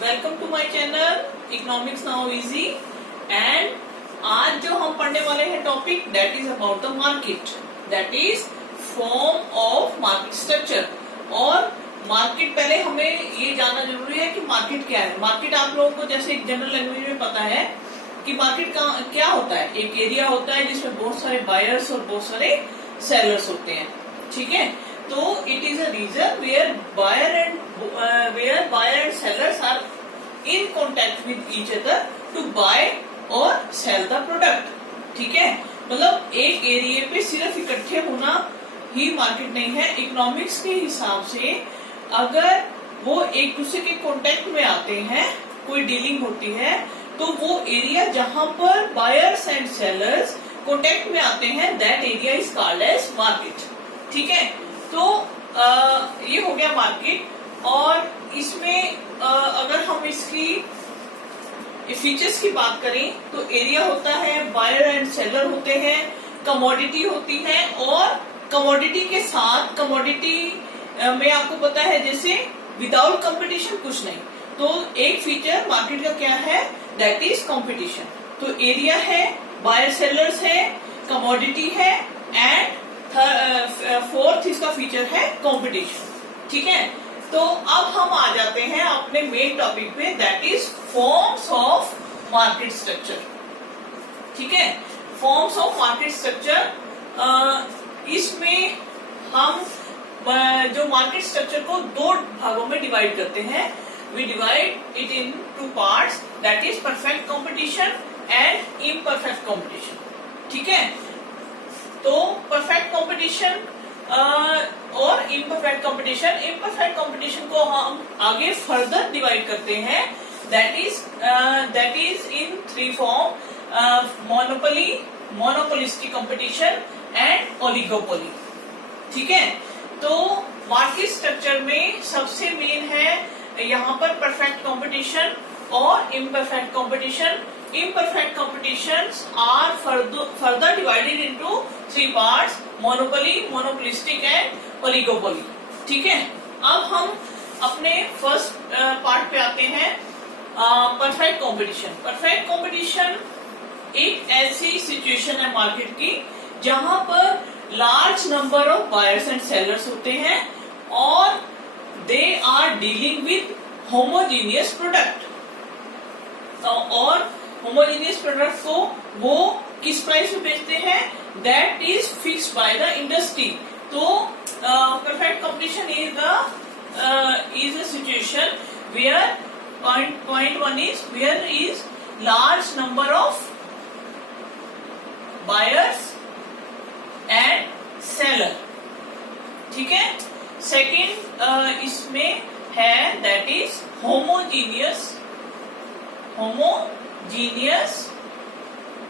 Welcome to my channel economics now easy. And आज जो हम पढ़ने वाले हैं topic that is about the market, that is form of market structure. और मार्केट, पहले हमें ये जानना जरूरी है कि मार्केट क्या है। मार्केट आप लोगों को जैसे जनरल लैंग्वेज में पता है कि मार्केट का क्या होता है। एक एरिया होता है जिसमें बहुत सारे बायर्स और बहुत सारे सेलर्स होते हैं, ठीक है। तो it is a region where buyer and sellers are in contact with each other to buy और सेल द प्रोडक्ट, ठीक है। मतलब एक एरिया पे सिर्फ इकट्ठे होना ही मार्केट नहीं है। इकोनॉमिक्स के हिसाब से अगर वो एक दूसरे के कॉन्टेक्ट में आते हैं, कोई डीलिंग होती है, तो वो एरिया जहां पर बायर्स एंड सेलर्स कॉन्टेक्ट में आते हैं, that area is called as market, ठीक है। तो ये हो गया मार्केट। और इसमें अगर हम इसकी फीचर्स की बात करें तो एरिया होता है, बायर एंड सेलर होते हैं, कमोडिटी होती है, और कमोडिटी के साथ कमोडिटी में आपको पता है जैसे विदाउट कंपटीशन कुछ नहीं। तो एक फीचर मार्केट का क्या है, दैट इज कंपटीशन। तो एरिया है, बायर सेलर्स है, कमोडिटी है, एंड फोर्थ इसका फीचर है कंपटीशन, ठीक है। तो अब हम आ जाते हैं अपने मेन टॉपिक पे, that is forms of market structure, ठीक है। फॉर्म्स ऑफ मार्केट स्ट्रक्चर, इसमें हम जो मार्केट स्ट्रक्चर को दो भागों में डिवाइड करते हैं। We divide it in two parts, that is perfect competition and imperfect competition, ठीक है। तो परफेक्ट कंपटीशन और इम्परफेक्ट कंपटीशन को हम आगे फर्दर डिवाइड करते हैं, that is in three form: monopoly, monopolistic competition and oligopoly, ठीक है। तो मार्केट स्ट्रक्चर में सबसे मेन है यहाँ पर परफेक्ट कंपटीशन और imperfect competition. Imperfect competitions are further divided into three parts: monopoly, monopolistic and oligopoly, ठीक है। अब हम अपने फर्स्ट पार्ट पे आते हैं, परफेक्ट कंपटीशन। परफेक्ट कंपटीशन एक ऐसी सिचुएशन है मार्केट की जहां पर large number of buyers and sellers होते हैं और they are dealing with homogeneous product. और होमोजेनियस प्रोडक्ट को वो किस प्राइस में बेचते हैं, that is fixed by the industry. तो perfect competition is a situation where point one is where is large number of buyers and seller, ठीक है। सेकेंड इसमें है that is homogeneous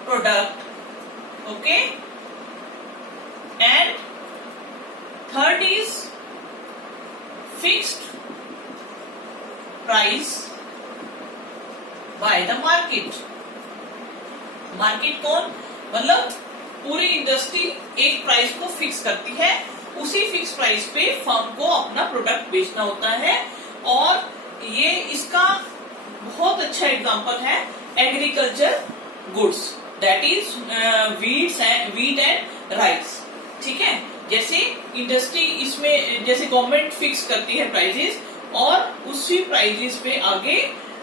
product, okay, and third is fixed price by the market। Market कौन, मतलब पूरी industry एक price को fix करती है, उसी फिक्स प्राइस पे फर्म को अपना प्रोडक्ट बेचना होता है। और ये इसका बहुत अच्छा एग्जांपल है agriculture goods, that is wheat and rice, ठीक है। जैसे इंडस्ट्री इसमें जैसे गवर्नमेंट फिक्स करती है प्राइसेस और उसी प्राइसेस पे आगे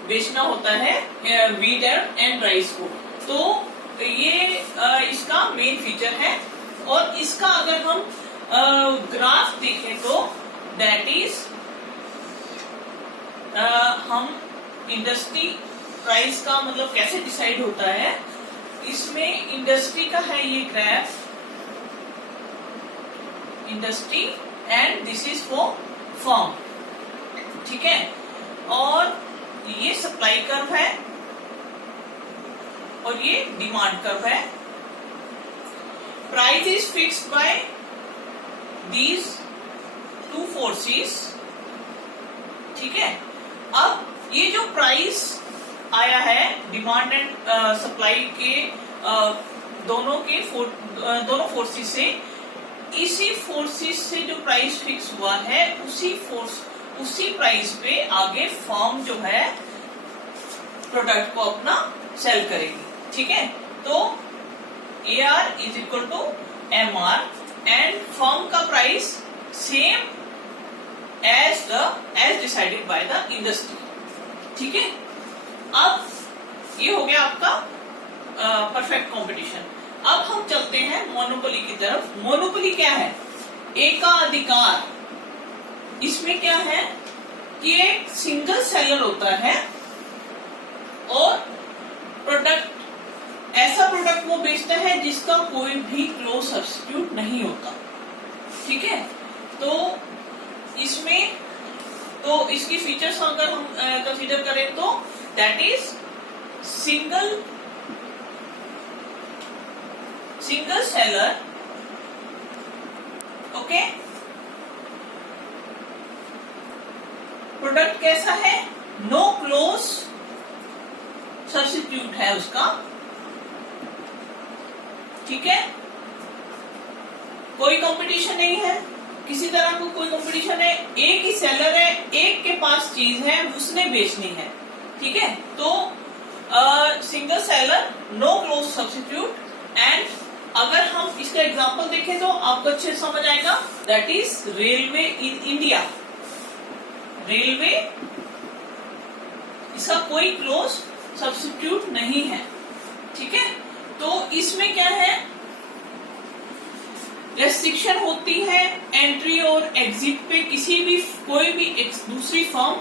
बेचना होता है वीट एंड राइस को। तो ये इसका मेन फीचर है। और इसका अगर हम ग्राफ देखें तो दैट इज हम इंडस्ट्री प्राइस का मतलब कैसे डिसाइड होता है, इसमें इंडस्ट्री का है ये graph, industry, and this is for firm, ठीक है। और ये सप्लाई कर्व है और ये डिमांड कर्व है। Price is fixed bye these two forces, ठीक है। अब ये जो प्राइस आया है डिमांड एंड सप्लाई के दोनों फोर्सेस से, इसी फोर्सेस से जो प्राइस फिक्स हुआ है उसी प्राइस पे आगे फर्म जो है प्रोडक्ट को अपना सेल करेगी। ठीक है, तो AR is equal to MR and firm का price same as decided by the industry. ठीक है, अब ये हो गया आपका परफेक्ट कंपटीशन। अब हम चलते हैं मोनोपोली की तरफ। मोनोपोली क्या है? एकाधिकार। इसमें क्या है कि एक सिंगल सेलर होता है और प्रोडक्ट, ऐसा प्रोडक्ट वो बेचता है जिसका कोई भी क्लोज सब्स्टिट्यूट नहीं होता। ठीक है, तो इसमें तो इसकी फीचर्स अगर हम कंसीडर करें तो that is single seller. Okay, product कैसा है? नो क्लोज सब्स्टिट्यूट है उसका। ठीक है, कोई कंपटीशन नहीं है, किसी तरह का कोई कंपटीशन है, एक ही सेलर है, एक के पास चीज है, उसने बेचनी है। ठीक है, तो single seller, no close substitute. And अगर हम इसका एग्जांपल देखें तो आपको अच्छे समझ आएगा। That is railway in India. Railway, इसका कोई क्लोज सब्स्टिट्यूट नहीं है। ठीक है, तो इसमें क्या है, रेस्ट्रिक्शन होती है एंट्री और एग्जिट पे। किसी भी कोई भी दूसरी फर्म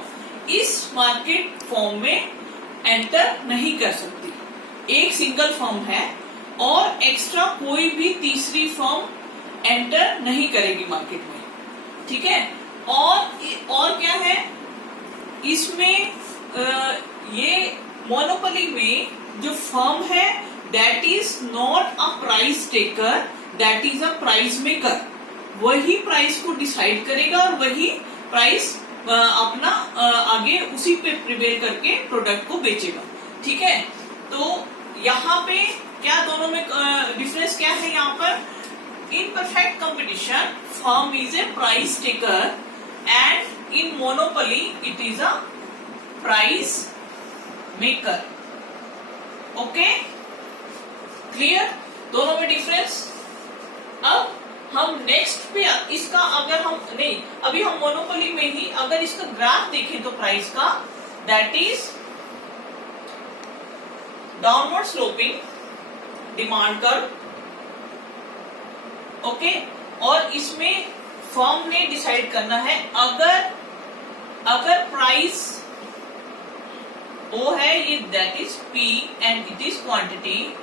इस मार्केट फॉर्म में एंटर नहीं कर सकती। एक सिंगल फर्म है और एक्स्ट्रा कोई भी तीसरी फर्म एंटर नहीं करेगी मार्केट में। ठीक है, और क्या है इसमें, ये मोनोपोली में जो फर्म है that is not a price taker, that is a price maker. वही प्राइस को डिसाइड करेगा और वही प्राइस अपना आगे उसी पे प्रिवेल करके प्रोडक्ट को बेचेगा। ठीक है, तो यहाँ पे क्या दोनों में डिफरेंस क्या है? यहाँ पर in perfect competition firm is a price taker and in monopoly it is a price maker. Okay, clear? दोनों में डिफरेंस। अब हम नेक्स्ट पे इसका, अगर हम नहीं, अभी हम मोनोपोली में ही अगर इसका ग्राफ देखें तो प्राइस का, that is downward sloping demand curve. Okay, और इसमें फर्म ने डिसाइड करना है, अगर प्राइस ओ है, ये that is P and it is quantity,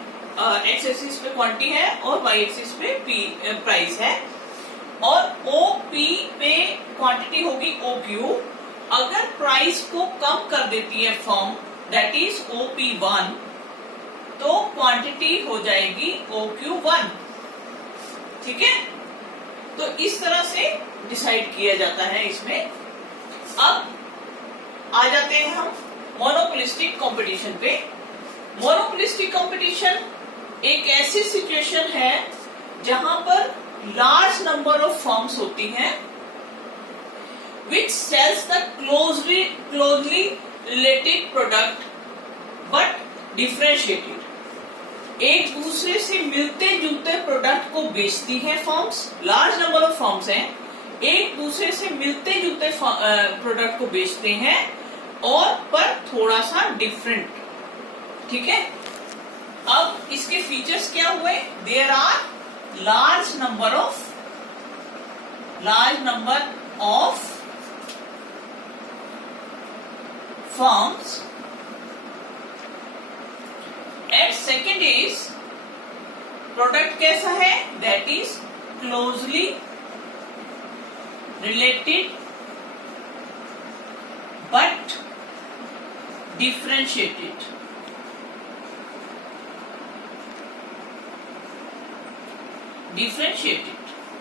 x axis पे क्वांटिटी है और वाई एक्सिस पे प्राइस है, और OP पे क्वांटिटी होगी OQ। अगर प्राइस को कम कर देती है फर्म, दैट इज OP1, तो क्वांटिटी हो जाएगी OQ1। ठीक है, तो इस तरह से डिसाइड किया जाता है इसमें। अब आ जाते हैं हम मोनोपोलिस्टिक कंपटीशन पे। मोनोपोलिस्टिक कंपटीशन एक ऐसी सिचुएशन है जहां पर लार्ज नंबर ऑफ फर्म्स होती हैं which sells the closely related product but differentiated। एक दूसरे से मिलते जुलते प्रोडक्ट को बेचती हैं firms, large number of firms हैं, एक दूसरे से मिलते जुलते प्रोडक्ट को बेचते हैं और पर थोड़ा सा डिफरेंट। ठीक है, अब इसके फीचर्स क्या हुए? There are large number of firms and second is product कैसा है? That is closely related but differentiated.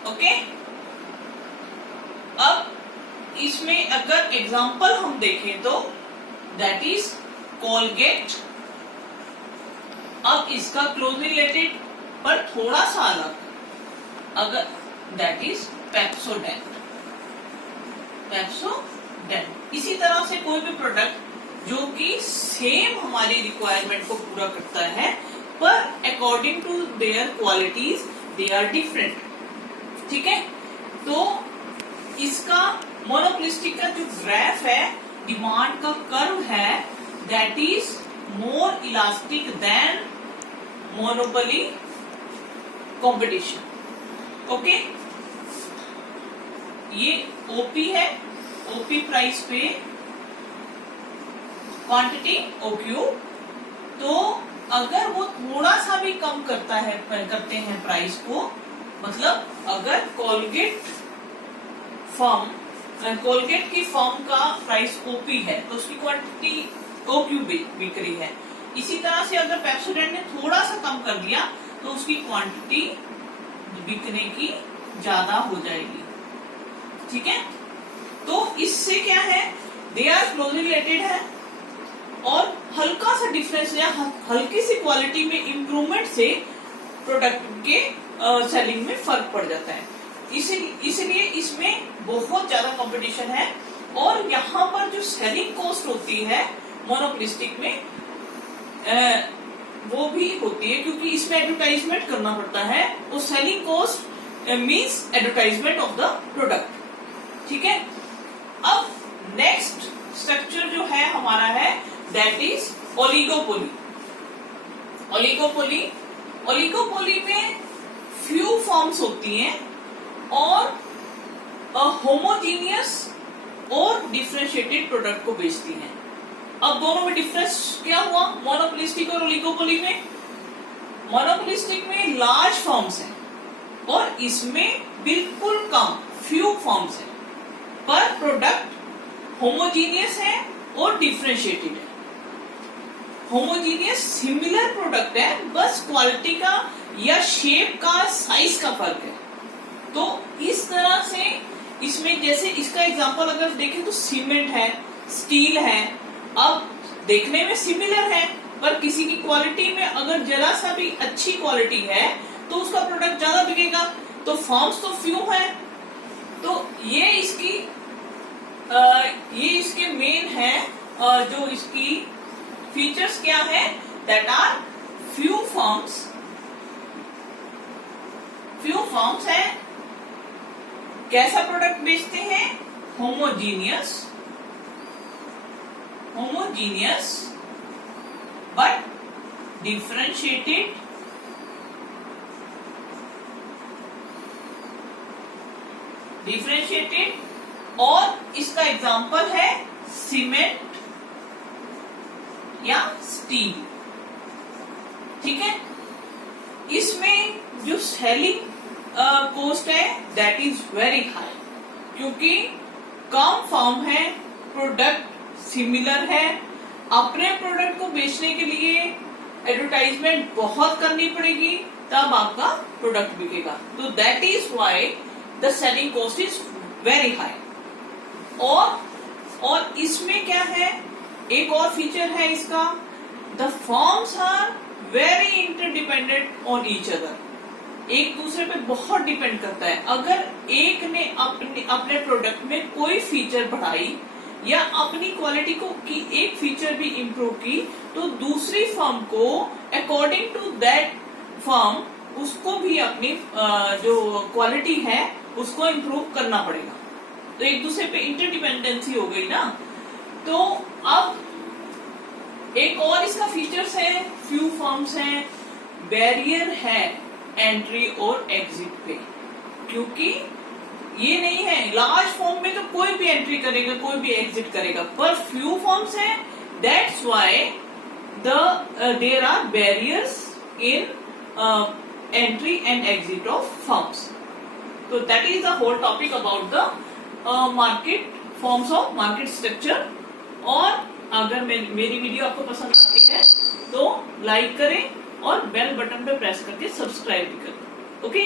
Okay, अब इसमें अगर एग्जांपल हम देखें तो दैट इज कोलगेट। अब इसका क्लोजली रिलेटेड पर थोड़ा सा अलग, अगर दैट इज पेप्सोडेंट। इसी तरह से कोई भी प्रोडक्ट जो कि सेम हमारी रिक्वायरमेंट को पूरा करता है, पर according to their qualities they are different. ठीक है, तो इसका मोनोपोलिस्टिक का जो ग्राफ है, डिमांड का कर्व है, that is more elastic than monopoly competition. Okay, ये ओपी है, ओपी प्राइस पे क्वांटिटी ओक्यू। तो अगर वो थोड़ा सा भी कम करते हैं प्राइस को, मतलब अगर कोलगेट की फर्म का प्राइस ओपी है तो उसकी क्वांटिटी ओक्यू बिक रही है। इसी तरह से अगर पेप्सोडेंट ने थोड़ा सा कम कर दिया तो उसकी क्वांटिटी बिकने की ज्यादा हो जाएगी। ठीक है, तो इससे क्या है, दे आर क्लोजली रिलेटेड है और हल्का सा डिफरेंस या हल्की सी क्वालिटी में इंप्रूवमेंट से प्रोडक्ट के सेलिंग में फर्क पड़ जाता है। इसलिए इसमें बहुत ज्यादा कंपटीशन है और यहाँ पर जो सेलिंग कॉस्ट होती है मोनोपोलिस्टिक में वो भी होती है, क्योंकि इसमें एडवर्टाइजमेंट करना पड़ता है। वो selling cost means advertisement of the product. ठीक है, अब नेक्स्ट स्ट्रक्चर जो है हमारा है दैट इज ओलिगोपोली। ओलिगोपोली में फ्यू फॉर्म्स होती हैं और होमोजीनियस और डिफरेंशिएटेड प्रोडक्ट को बेचती हैं। अब दोनों में डिफरेंस क्या हुआ मोनोपोलिस्टिक और ओलिगोपोली में? मोनोपोलिस्टिक में लार्ज फॉर्म्स हैं और इसमें बिल्कुल कम फ्यू फॉर्म्स हैं, पर प्रोडक्ट होमोजीनियस है और डिफरेंशिएटेड है। होमोजीनियस सिमिलर प्रोडक्ट है, बस क्वालिटी का या शेप का साइज का फर्क है। तो इस तरह से इसमें जैसे इसका एग्जांपल अगर देखें तो सीमेंट है, स्टील है, अब देखने में सिमिलर है पर किसी की क्वालिटी में अगर जरा सा भी अच्छी क्वालिटी है तो उसका प्रोडक्ट ज्यादा बिकेगा। तो फॉर्म्स तो फ्यू है, तो ये इसके मेन है जो इसकी फीचर्स क्या है, दैट आर फ्यू फॉर्म्स है। कैसा प्रोडक्ट बेचते हैं? होमोजीनियस बट डिफरेंशिएटेड और इसका एग्जांपल है सीमेंट या स्टील। ठीक है, इसमें जो सेलिंग कॉस्ट है दैट इज वेरी हाई, क्योंकि कम फॉर्म है, प्रोडक्ट सिमिलर है। अपने प्रोडक्ट को बेचने के लिए एडवर्टाइजमेंट बहुत करनी पड़ेगी, तब आपका प्रोडक्ट बिकेगा। तो that is why the selling cost is very high. और इसमें क्या है, एक और फीचर है इसका, the firms are very interdependent on each other. एक दूसरे पे बहुत डिपेंड करता है। अगर एक ने अपने प्रोडक्ट में कोई फीचर बढ़ाई या अपनी क्वालिटी को की एक फीचर भी इम्प्रूव की, तो दूसरी फर्म को अकॉर्डिंग टू दैट फर्म उसको भी अपनी जो क्वालिटी है उसको इम्प्रूव करना पड़ेगा। तो एक दूसरे पे इंटरडिपेंडेंसी हो गई ना। तो अब एक और इसका फीचर्स है, फ्यू फर्म्स हैं, बैरियर है एंट्री और एग्जिट पे, क्योंकि ये नहीं है लार्ज फॉर्म में तो कोई भी एंट्री करेगा, कोई भी एग्जिट करेगा, पर फ्यू फॉर्म्स है, that's why there are barriers in entry and exit of firms. तो that is the whole topic about the market forms of market structure. और अगर मेरी वीडियो आपको पसंद आती है तो लाइक करें और बेल बटन पे प्रेस करके सब्सक्राइब भी करें। ओके।